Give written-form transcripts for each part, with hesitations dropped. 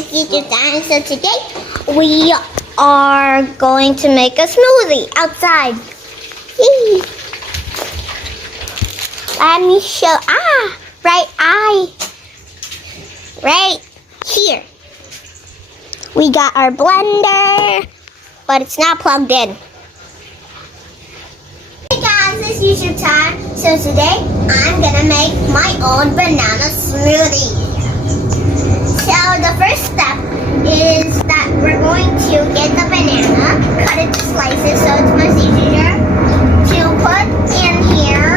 this is YouTube channel. So today we are going to make a smoothie outside. Yay. Let me show. Right here. We got our blender, but it's not plugged in. Hey guys, it's YouTube time. So today I'm gonna make my own banana smoothie. So the first step is that we're going to get the banana, cut it to slices so it's much easier to put in here.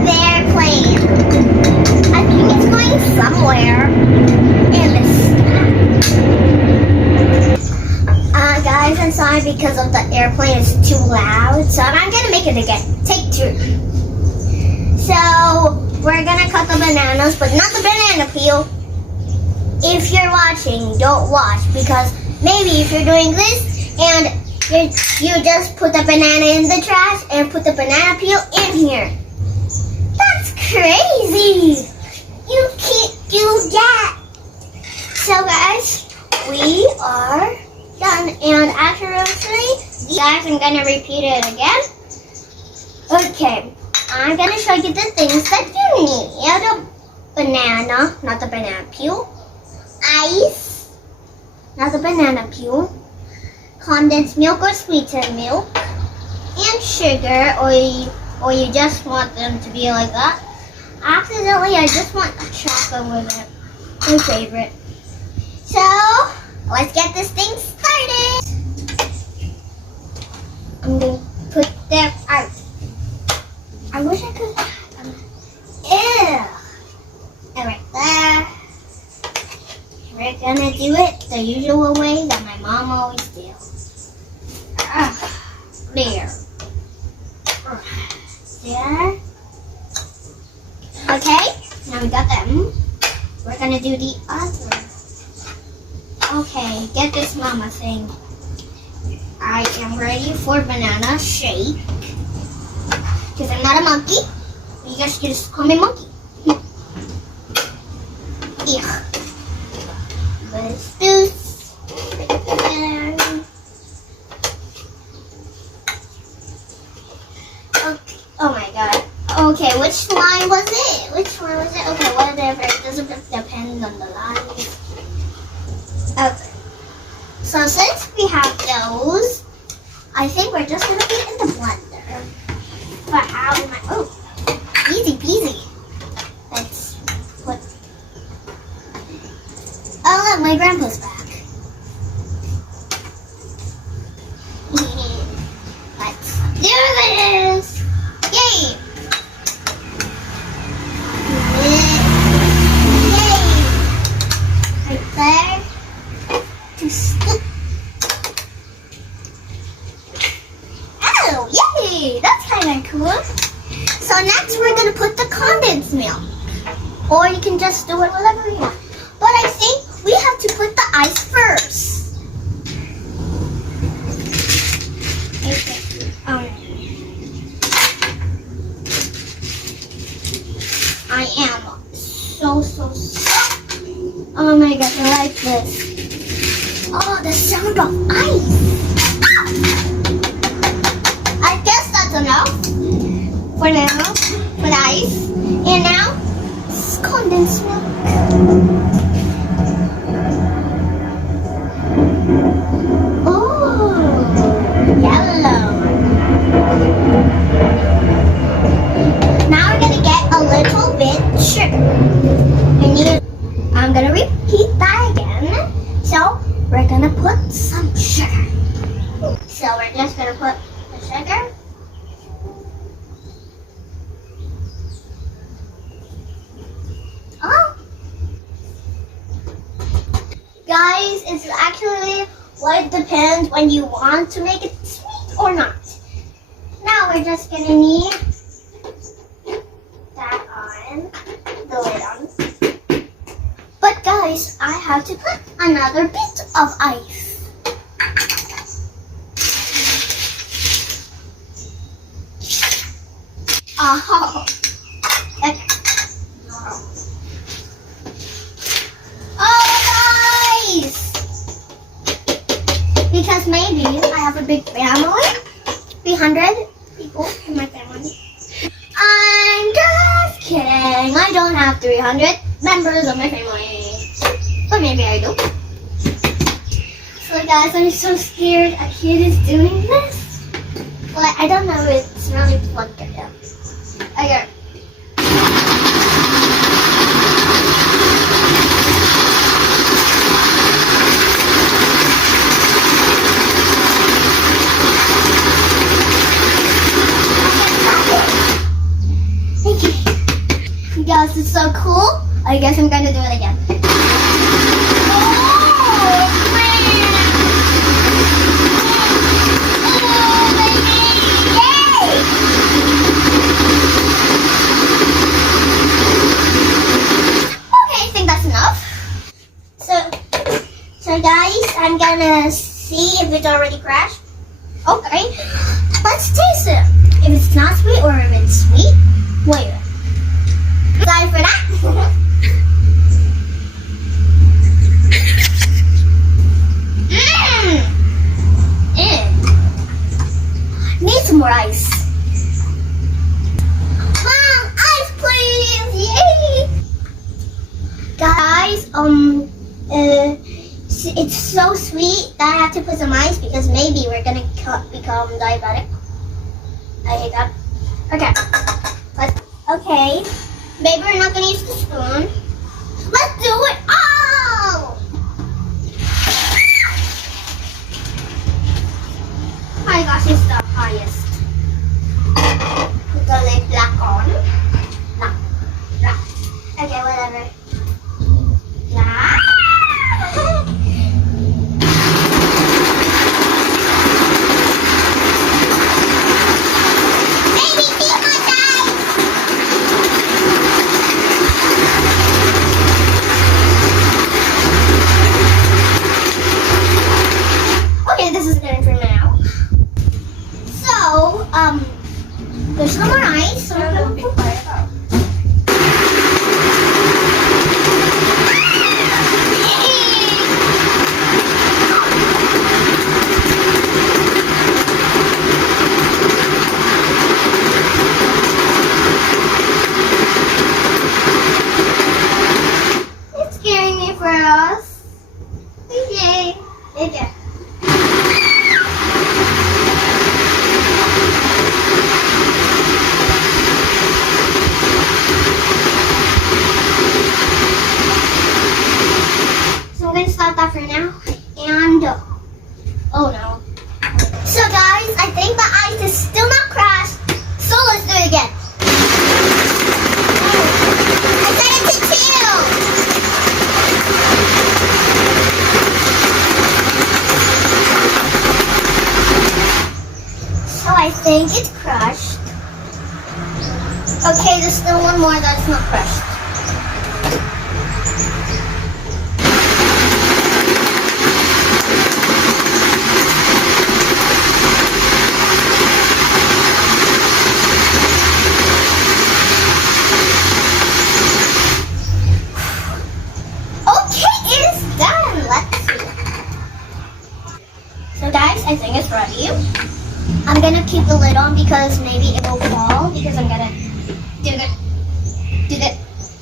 The airplane. I think it's going somewhere in this. Guys, I'm sorry because of the airplane is too loud, so I'm gonna make it again. Take two. So we're gonna cut the bananas, but not the banana peel. If you're watching, don't watch, because maybe if you're doing this and you just put the banana in the trash and put the banana peel in here. That's crazy. You can't do that. So guys, we are done, and actually, guys, I'm gonna repeat it again. Okay, I'm gonna show you the things that you need. The banana, not the banana peel. Ice, not the banana peel. Condensed milk or sweetened milk. And sugar, or you just want them to be like that. Accidentally, I just want a chocolate with it. My favorite. So, let's get this thing started. I'm going to put that out. I wish I could. Ew. And right there. We're gonna do it the usual way that my mom always does. There. There. Okay, now we got them. We're gonna do the other. Okay, get this mama thing. I am ready for banana shake. Because I'm not a monkey. You guys can just call me monkey. Yeah. Let's do this. Okay. Oh my god. Okay, which line was it? Which one was it? Okay, whatever. It doesn't depend on the lines. Okay. So since we have those, I think we're just gonna put it in the blender. But how am I? Oh, easy peasy. Let's put. Oh look, my grandpa's back. Let's do this. Yay! Right there. Oh, yay! That's kind of cool. So next we're going to put the condensed milk. Or you can just do it whatever you want. But I think we have to put the ice first. Okay. I am so. Oh my gosh, I like this. Oh, the sound of ice. I guess that's enough for now, for the ice. And now, it's condensed milk. Oh, yellow. Now we're gonna get a little bit sugar. I'm gonna repeat that again. So we're gonna put some sugar. So we're just gonna put the sugar. Oh, guys, it's actually what it depends when you want to make it sweet or not. Now we're just gonna need that on, the lid on. But guys, I have to put another bit of ice. Oh. Okay. big family. 300 people in my family. I'm just kidding. I don't have 300 members of my family. But maybe I do. So guys, I'm so scared a kid is doing this. Well, I don't know if it's really plugged in. Okay. Guys, it's so cool. I guess I'm gonna do it again. Okay, I think that's enough. So guys, I'm gonna see if it's already crashed. Okay, let's taste it. If it's not sweet or if it's sweet, wait. Sorry for that. Need some more ice. Mom, ice please! Yay! Guys, it's so sweet that I have to put some ice because maybe we're gonna become diabetic. I hate that. Okay. Maybe we're not gonna use the spoon. Let's do it all! Oh my gosh, it's the highest. Put the lid black on. Black. Okay, whatever. Black. There's no more ice, so we're gonna be quiet about. It's scaring me for us. Okay. Stop that for now, and oh no. So guys, I think the ice is still not crashed, so let's do it again. I said it to two. So I think it's crushed. Okay, there's still one more that's not crushed. Guys, I think it's ready. I'm gonna keep the lid on because maybe it will fall because I'm gonna do that.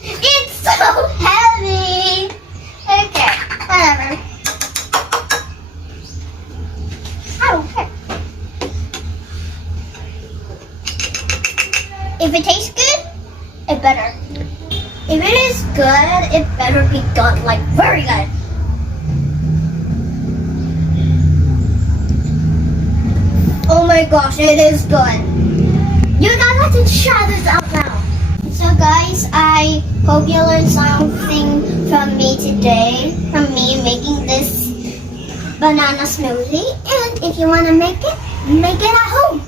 It's so heavy. Okay, whatever. I don't care. If it tastes good, it better. If it is good, it better be good, like very good. Oh my gosh, it is good. You guys have to try this out now. So guys, I hope you learned something from me today, from me making this banana smoothie. And if you want to make it at home.